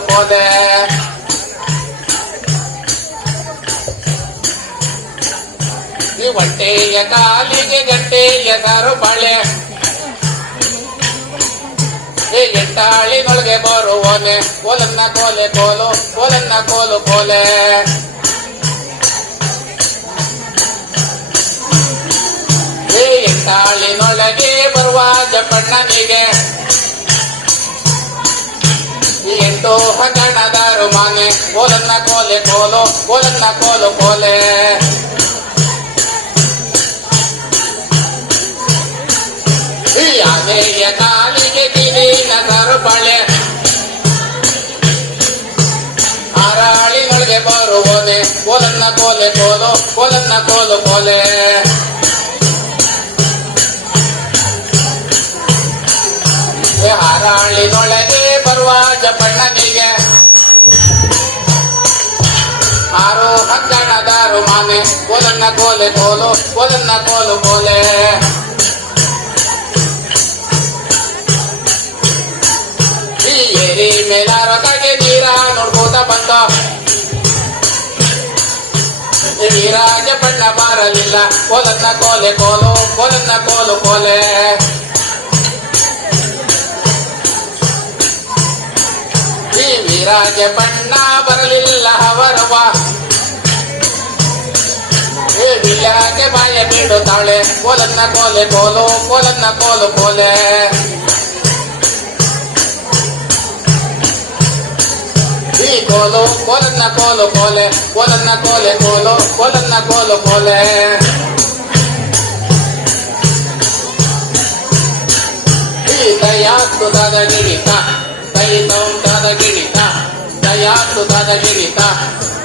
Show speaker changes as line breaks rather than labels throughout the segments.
ಕೋಲನ್ನ ಕೋಲು ಹೊಟ್ಟೆಯ ಕಾಲಿಗೆ ಗಟ್ಟೆಯ ದಾರು ಬಳೆ. ಏ ಎಂಟಾಳಿನೊಳಗೆ ಬರುವನೆ ಕೋಲನ್ನ ಕೋಲೆ ಕೋಲು, ಕೋಲನ್ನ ಕೋಲು ಕೋಲೆ. ಏ ಎಂಟಾಳಿನೊಳಗೆ ಬರುವ ಜಪಣ್ಣನಿಗೆ ಎಂಟು ಹಗಣದಾರು ಮಾನೆ, ಕೋಲನ್ನ ಕೋಲೆ, ಕೋಲು, ಕೋಲನ್ನ ಕೋಲು ಕೋಲೆ. ಆನೆಯ ಕಾಲಿಗೆ ಕಿರಿನ ಸರಪಳೆ ಆರಾಳಿನೊಳಗೆ ಬರುವನೆ ಕೋಲನ್ನ ಕೋಲೆ, ಕೋಲು, ಕೋಲನ್ನ ಕೋಲು ಕೋಲೆ. ಆರು ಹಕ್ಕಣದಾರು ಮಾನೆ ಕೋಲನ್ನ ಕೋಲೆ ಕೋಲು ಕೋಲನ್ನ ಕೋಲು ಕೋಲೆ ಈ ಏರಿ ಮೇಲಾರ ಕಗೆ ನೀರ ನೋಡ್ಕೋತ ಬಂದ ಈ ವೀರಾಜ ಬಣ್ಣ ಮಾರಲಿಲ್ಲ ಕೋಲನ್ನ ಕೋಲೆ ಕೋಲು ಕೋಲನ್ನ ಕೋಲು ಕೋಲೆ ಈ ವೀರಾಜ ಬಣ್ಣ ಬರಲಿಲ್ಲ ಬಾಯ ಬೀಡುತ್ತಾಳೆ ಕೋಲನ್ನ ಕೋಲೆ ಕೋಲು ಕೋಲನ್ನ ಕೋಲು ಕೋಲೆ ಈ ಕೋಲು ಕೋಲನ್ನ ಕೋಲು ಕೋಲೆ ಕೋಲನ್ನ ಕೋಲೆ ಕೋಲು ಕೋಲನ್ನ ಕೋಲು ಕೋಲೆ ಈ ದಯಾಸ್ತುತದ ಗಿಣಿತ ದಯಿತೌಂಟದ ಗಿಣಿತ ದಯಾಸ್ತುತದ ಗಿಣಿತ ನೀನ್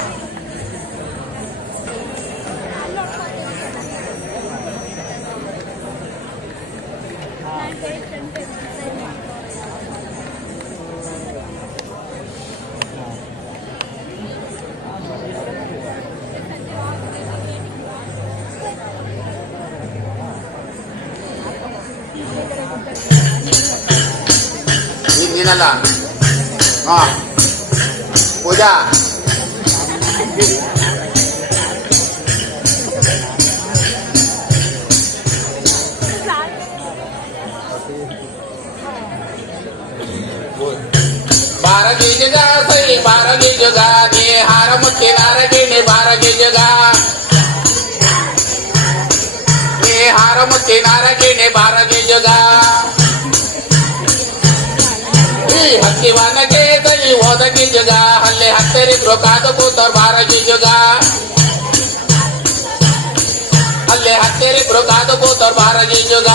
啊，国家。ಓದಗಿ ಜಗ ಅಲ್ಲಿ ಹತ್ತರಿದ್ರು ಕಾದು ಕೂತವ್ರ ಬಾರಗಿ ಜಗ ಅಲ್ಲಿ ಹತ್ತರಿದ್ರು ಕಾದು ಕೂತವ್ರ ಬಾರಗಿ ಜಗ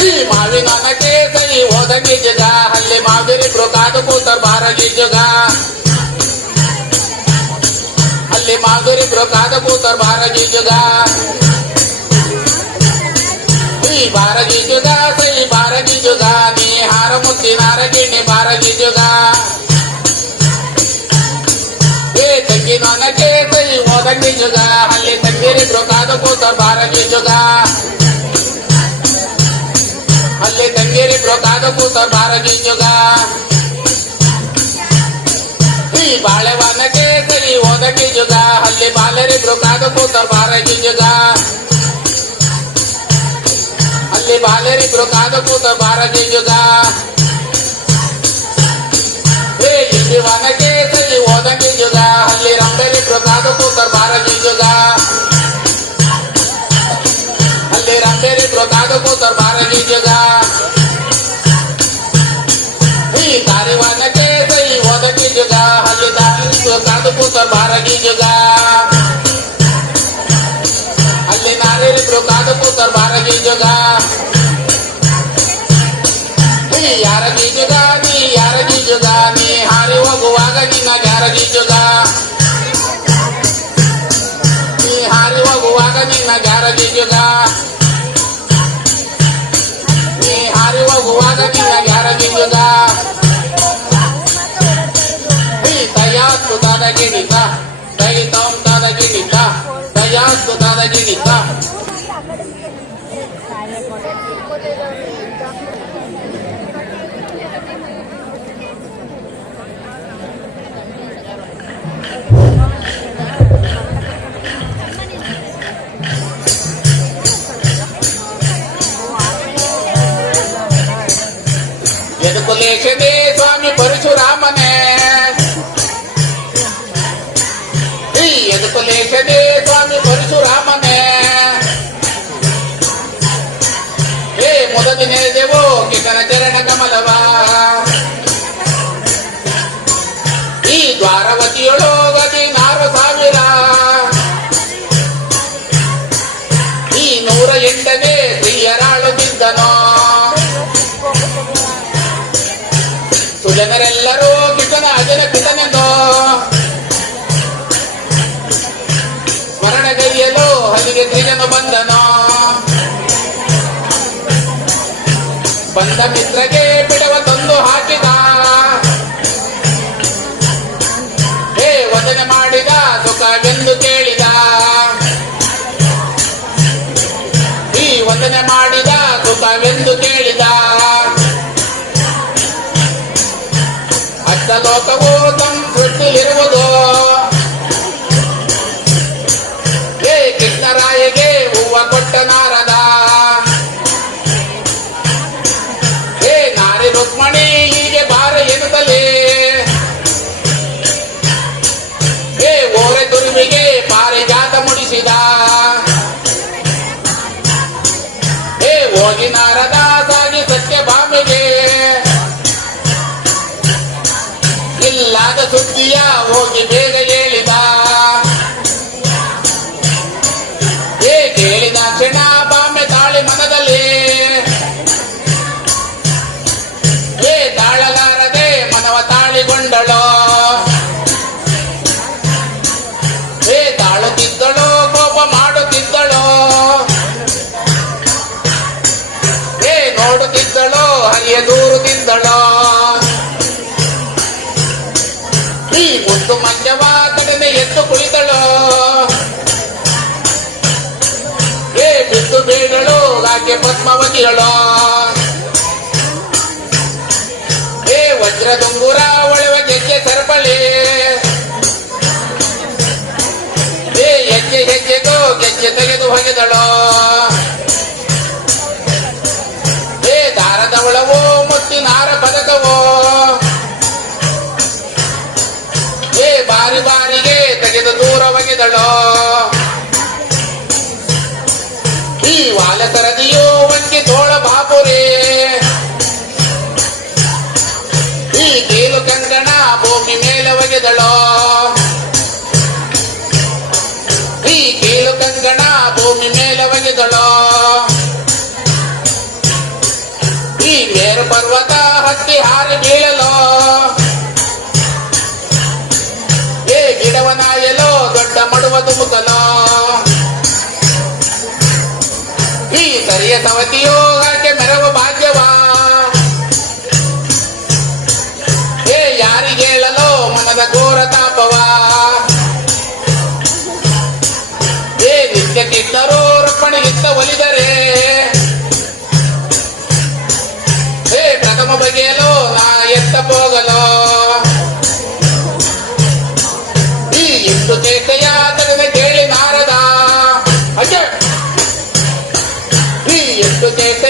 ಈ ಮಾವಿನನಗೆ ಕೈ ಓದಗಿ ಜಗ ಅಲ್ಲಿ ಮಾವಿರಿಬ್ರು ಕಾದು ಕೂತವ್ರ ಬಾರಗಿ ಜಗ ಅಲ್ಲಿ ಮಾವಿರಿಬ್ರು ಕಾದು ಕೂತವ್ರ ಬಾರಗಿ ಜಗ ಈ ಬಾರಗಿ ಜುಗ ಸೈ ಬಾರಗಿ ಜುಗ ನೀ ಹಾರ ಮುತ್ತಿ ನಾರಗಿಣಿ ಬಾರಗಿ ಜುಗ ಏ ತಂಗಿ ನನಗೆ ಸೈ ಓದಂಗಿ ಜುಗ ಅಲ್ಲಿ ತಂಗಿರಿದ್ರು ಕಾದು ಕೂತ ಬಾರಗಿ ಜುಗ ಅಲ್ಲಿ ತಂಗಿರಿದ್ರು ಕಾದು ಕೂತ ಬಾರಗಿ ಜುಗ ಈ ಬಾಳೆವನಗೆ ಸೈ ಓದಂಗಿ ಜುಗ ಅಲ್ಲಿ ಬಾಲರಿಬ್ರು ಕಾದು ಕೂತ ಬಾರಗಿ ಜುಗ ते बाले रे प्रकाद को तो बार दे जुगा हे जिते वाने के ते ये वादा के जुगा हल्ले रंगे रे प्रकाद को तो बार दे जुगा हल्ले रंबे रे प्रकाद को तो बार दे जुगा हे तारे वाने के ते ये वादा के जुगा हल्ले तारे रे प्रकाद को तो बार दे जुगा हल्ले नारे रे प्रकाद को तो बार దిగుదా దయాత్తు దాదగిరిత దయితం దాదగిరిత దయాత్తు దాదగిరిత ಬಂದನೋ ಬಂದ ಮಿತ್ರಗೆ ಬಿಡವ ತಂದು ಹಾಕಿದ? ಹೇ ವಂದನೆ ಮಾಡಿದ ಸುಖವೆಂದು ಕೇಳಿದ? ಈ ವಂದನೆ ಮಾಡಿದ ಸುಖವೆಂದು ಕೇಳಿದ? ಅಚ್ಚ ಲೋಕವು ತಮ್ಮ ಸೃಷ್ಟಿಲಿರುವುದು ಬೀಳಳು ಪದ್ಮವತಿ ಪದ್ಮವತಿಯಳು ವಜ್ರ ವಜ್ರದುಂಗುರ ಒಳವ ಗೆಜ್ಜೆ ಸರಪಳಿ. ಹೇ ಹೆಜ್ಜೆ ಹೆಜ್ಜೆಗೂ ಗೆಜ್ಜೆ ತೆಗೆದು ಏ ಹೇ ಒಳವೋ ಮುತ್ತಿನಾರ ಪದಕವೋ. ಏ ಬಾರಿ ಬಾರಿಗೆ ತೆಗೆದು ದೂರ ಒಗೆದಳು. ಈ ವಾಲಸರದಿಯು ಒಂಟಿ ತೋಳ ಬಾಪುರೇ. ಈ ಕೇಲು ಕಂಗಣ ಭೂಮಿ ಮೇಲೆ ಒಗೆದಳೋ. ಈ ಕೇಲು ಕಂಗಣ ಭೂಮಿ ಮೇಲೆ ಒಗೆದಳೋ. ಈ ಮೇರು ಪರ್ವತ ಹತ್ತಿ ಹಾರಿ ಬೀಳಲೋ. ಏ ಗಿಡವನಾಯಲೋ ದೊಡ್ಡ ಮಡುವ ತುಮುಕಲು प्रिय तवती हो के मेरे वो बात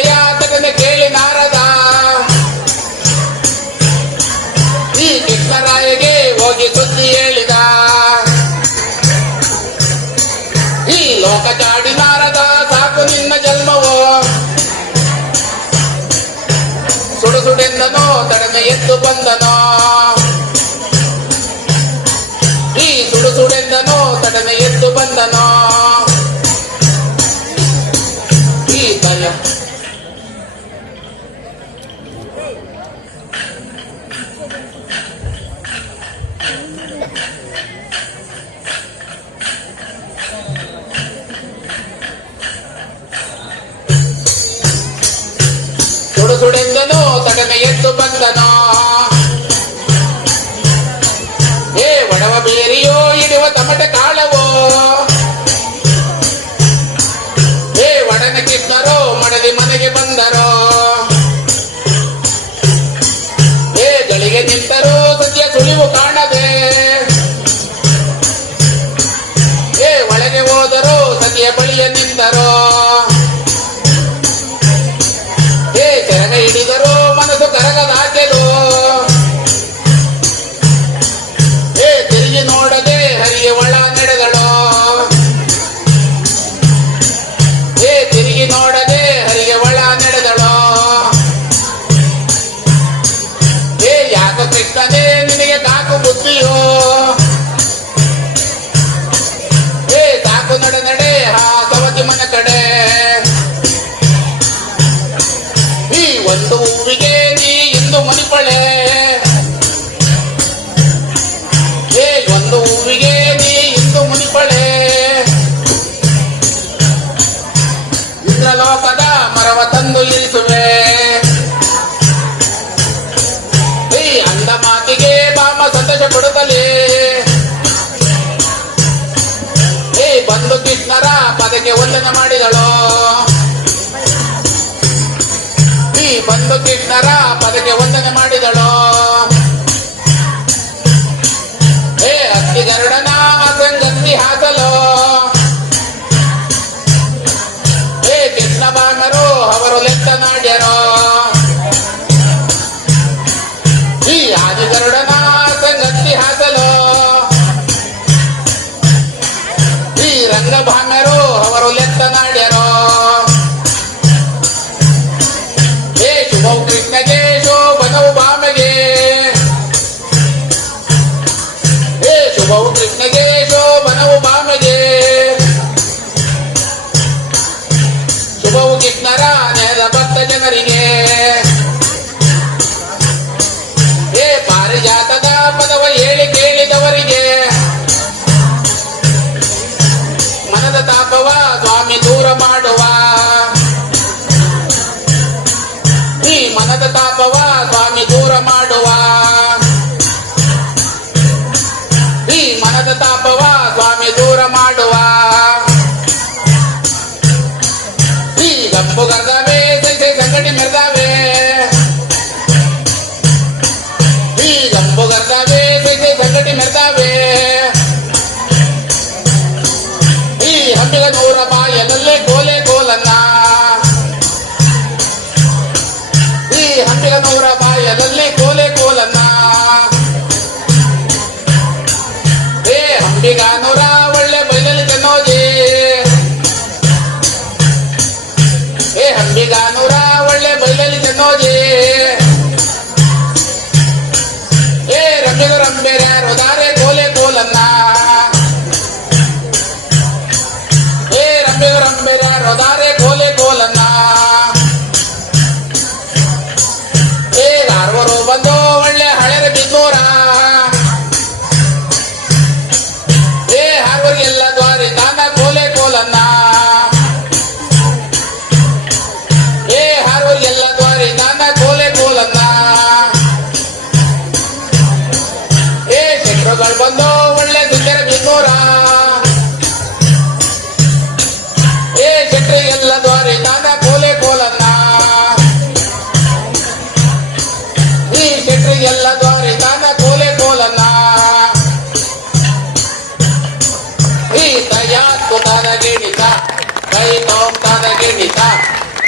ತಗದೆ ಕೇಳಿ ನಾರದ. ಈ ಕೃಷ್ಣರಾಯಗೆ ಹೋಗಿ ಸುದ್ದಿ ಹೇಳಿದ. ಈ ಲೋಕ ಚಾಡಿ ನಾರದ ಸಾಕು ನಿನ್ನ ಜನ್ಮವೋ. ಸುಡು ಸುಡೆಂದನೋ ತಡನೆ ಎದ್ದು ಬಂದನೋ. ಈ ಸುಡು ಸುಡೆಂದನೋ ತಡನೆ ಎದ್ದು ಬಂದನೋ. ಎದ್ದು ಬಂದನೋ? ಏ, ಒಡವ ಬೇರಿಯೋ, ಇಡುವ ತಮಟೆ ಕಾಳವೋ ಏ, ಒಡನ ಕಿನ್ನರೋ ಮಡದಿ ಮನೆಗೆ ಬಂದರೋ? ಏ, ಗಳಿಗೆ ನಿಂತರೋ, ಸದ್ಯ ಸುಳಿವು ಕಾಣದೆ? ಏ, ಒಳಗೆ ಹೋದರೋ, ಸದ್ಯ ಬಳಿಯ ನಿಂತರೋ? ಒಂದು ಊರಿಗೆ ನೀ ಎಂದು ಮುನಿಪಳೆ ಏ ಒಂದು ಊರಿಗೆ ನೀ ಇಂದು ಮುನಿಪಳೆ ಇಂದ್ರಲೋಕದ ಮರವ ತಂದು ಇರಿಸುವೆ. ಈ ಅಂದ ಮಾತಿಗೆ ಬಾಮ ಸಂತೋಷ ಪಡುತ್ತಲೇ ಏ, ಬಂದು ಕೃಷ್ಣರ ಪದಕ್ಕೆ ವಂದನೆ ಮಾಡಿದಳು. ಬಂದು ಕೃಷ್ಣರ ಪದಕ್ಕೆ ವಂದನೆ ಮಾಡಿದಳು. Liga, Bogarda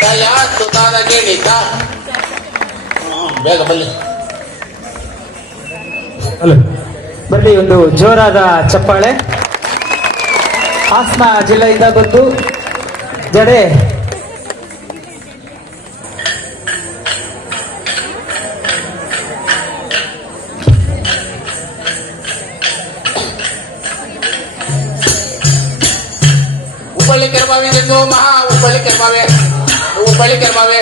ದಯಾತ್ತು ತನ ಗಿಣಿತ ಬೇಗ ಬಲ್ಲಿ
ಹಲೋ ಬರಲಿ ಒಂದು ಜೋರಾದ ಚಪ್ಪಾಳೆ. ಹಾಸನ ಜಿಲ್ಲೆಯಿಂದ ಬಂದು ಜಡೆ.
ಉಪ್ಪಳ್ಳಿ ಕೆರಬಾವಿ ಮಹಾ ಹುಬ್ಬಳ್ಳಿ ಕೆರಬಾವೆ ಹುಬ್ಬಳ್ಳಿ ಕೆರಬಾವೆ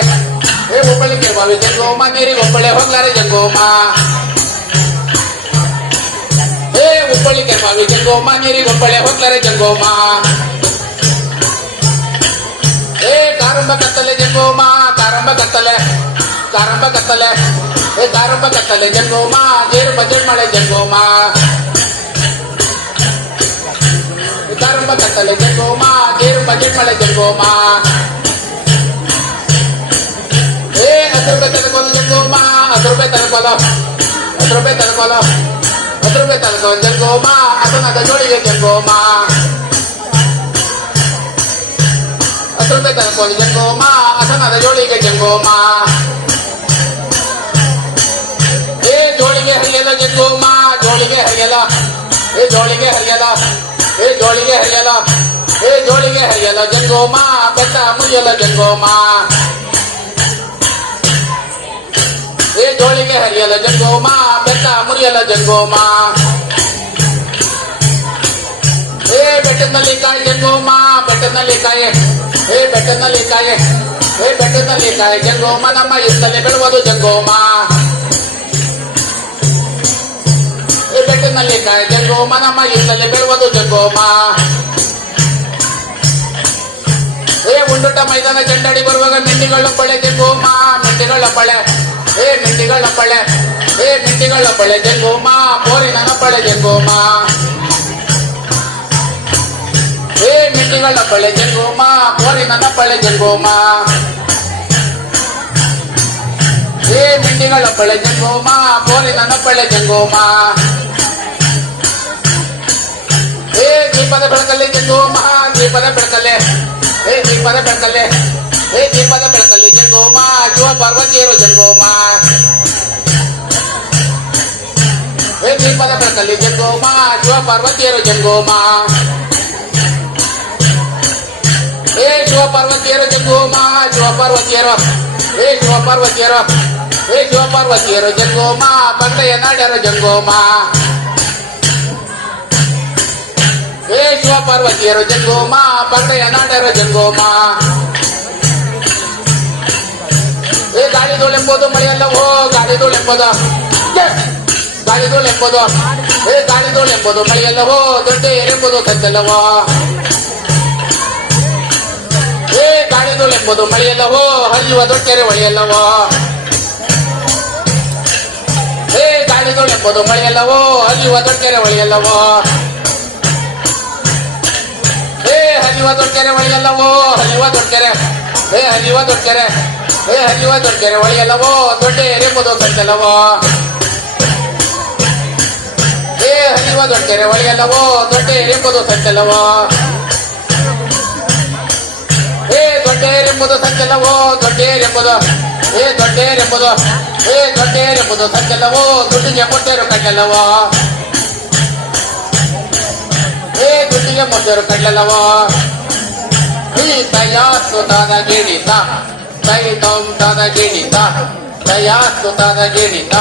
ಏ ಹುಬ್ಬಳ್ಳಿ ಕೆರಬಾವಿ ಜಂಗೋಮ ನೀರಿ ಹುಬ್ಬಳ್ಳಿ ಹೋಗ್ಲಾರೆ ಜಂಗೋಮ ಏ ಹುಬ್ಬಳ್ಳಿ ಕೆರಬಾವಿ ಜಂಗೋಮ ನೀರಿ ಹುಬ್ಬಳ್ಳಿ ಹೋಗ್ಲಾರೆ ಜಂಗೋಮ ಏ ಕಾರಂಬ ಕತ್ತಲೆ ಜಂಗೋಮ ಕಾರಂಬ ಕತ್ತಲೆ ಕಾರಂಬ ಕತ್ತಲೆ ಏ ಕಾರಂಬ ಕತ್ತಲೆ ಜಂಗೋಮ ಜೇರು ಬಜೆಟ್ ಮಳೆ ಜಂಗೋಮ ಕಾರಂಬ ಕತ್ತಲೆ ಜಂಗೋಮ ಜೇರು ಬಜೆಟ್ ಮಳೆ ಜಂಗೋಮ Eh, otro peta de con el goma, otro peta de cola. Otro peta de cola. Otro peta de con el goma, hasta nada yo le llegué goma. Otro peta de con el goma, hasta nada yo le llegué goma. Eh, yo le llegué hariela que goma, yo le llegué hariela. Eh, yo le llegué hariela. Eh, yo le llegué hariela. Eh, yo le llegué hariela que goma, peta muy la que goma. ಏ ಜೋಳಿಗೆ ಹರಿಯಲ ಜಂಗೋಮ ಬೆಟ್ಟ ಮುರಿಯಲ ಜಂಗೋಮ ಏ ಬೆಟ್ಟದಲ್ಲಿ ಕಾಯಿ ಜಂಗೋಮ ಬೆಟ್ಟದಲ್ಲಿ ಕಾಯಿ ಏ ಬೆಟ್ಟದಲ್ಲಿ ಕಾಯಿ ಏ ಬೆಟ್ಟದಲ್ಲಿ ಕಾಯಿ ಜಂಗೋಮ ನಮ್ಮ ಇಷ್ಟಲ್ಲಿ ಬೆಳುವುದು ಜಂಗೋಮ ಏ ಬೆಟ್ಟದಲ್ಲಿ ಕಾಯಿ ಜಂಗೋಮ ನಮ್ಮ ಇಷ್ಟಲ್ಲಿ ಬೆಳುವುದು ಜಂಗೋಮ ಏ ಉಂಡುಟ ಮೈದಾನ ಚೆಂಡಾಡಿ ಬರುವಾಗ ಮೆಂಡಿಗಳ ಬಳೆ ಜಂಗೋಮ ಮೆಂಡಿಗಳ ಬಳೆ ಏ ಮೆಂಡಿಗಳ ಬಳೆ ಏ ಮೆಂಡಿಗಳ ಬಳೆ ಜಂಗೋಮ ಬೋರಿನ ಬಳೆ ಜಂಗೋಮ ಏ ಮೆಂಡಿಗಳ ಬಳೆ ಜಂಗೋಮ ಬೋರಿನ ಬಳೆ ಜಂಗೋಮ ಏ ಮೆಂಡಿಗಳ ಬಳೆ ಜಂಗೋಮ ಬೋರಿನ ಬಳೆ ಜಂಗೋಮ ಏ ದೀಪದ ಬೆಳಕಲ್ಲಿ ಜಂಗೋಮ ದೀಪದ ಬೆಳಕಲ್ಲೇ ಏ ದೀಪದ ಬೆಳಕಲ್ಲೇ ಏ ದೀಪದ ಬೆಳಕಲ್ಲಿ ಜಂಗೋಮ ಯುವ ಪಾರ್ವತಿಯರು கலி ஜெங்கோமா சிவ பார்வதியர ஜெங்கோமா ஏ சிவ பார்வதியர ஜெங்கோமா சிவ பார்வதியர ஏ சிவ பார்வதியர ஏ சிவ பார்வதியர ஜெங்கோமா பண்டைய நாடர ஜெங்கோமா ஏ சிவ பார்வதியர ஜெங்கோமா பண்டைய நாடர ஜெங்கோமா ஏ காளி தோளெம்போது மலையல்லவோ காளி தோளெம்போது ಗಾಳಿದೋಳೆಂಬುದು ಏ ಗಾಳಿದೋಳೆಂಬುದು ಮಳೆಯಲ್ಲವೋ ದೊಡ್ಡ ಏರೆಂಬುದು ಸದ್ದಲ್ಲವೋ ಏ ಗಾಳಿದೋಳೆಂಬುದು ಮಳೆಯಲ್ಲವೋ ಹರಿಯುವ ದೊಡ್ಡರೆ ಹೊಳೆಯಲ್ಲವೋ ಏ ಗಾಳಿದೋಳೆಂಬುದು ಮಳೆಯಲ್ಲವೋ ಹರಿಯುವ ದೊಡ್ಡರೆ ಹೊಳೆಯಲ್ಲವೋ ಏ ಹರಿಯುವ ದೊಡ್ಡರೆ ಹೊಳೆಯಲ್ಲವೋ ಹರಿಯುವ ದೊಡ್ಡರೆ ಏ ಹರಿಯುವ ದೊಡ್ಡರೆ ಏ ಹರಿಯುವ ದೊಡ್ಡರೆ ಹೊಳೆಯಲ್ಲವೋ ದೊಡ್ಡ ಎರೆಂಬುದು ಸದ್ದಲ್ಲವೋ ಏ ಹರಿಯುವ ದೊಡ್ಡರೆ ಹೊಳೆಯಲ್ಲವೋ ದೊಡ್ಡ ಎರೆಂಬುದು ಸದ್ದಲ್ಲವೋ ಏ ದೊಡ್ಡೇರೆಂಬುದು ಸಂಚಲವೋ ದೊಡ್ಡೇರೆಂಬುದು ಏ ದೊಡ್ಡೇರೆಂಬುದು ಏ ದೊಡ್ಡೇರೆಂಬುದು ಸಂಚಲವೋ ದುಡ್ಡಿಗೆ ಮುಟ್ಟೇರು ಕಣ್ಣಲ್ಲವೋ ಏ ದುಡ್ಡಿಗೆ ಮುಟ್ಟೇರು ಕಣ್ಣಲ್ಲವೋ ಈ ತಯಾಸು ತಾದ ಗಿಣಿತ ತೈ ತಂ ತಾದ ಗಿಣಿತ ತಯಾಸು ತಾದ ಗಿಣಿತ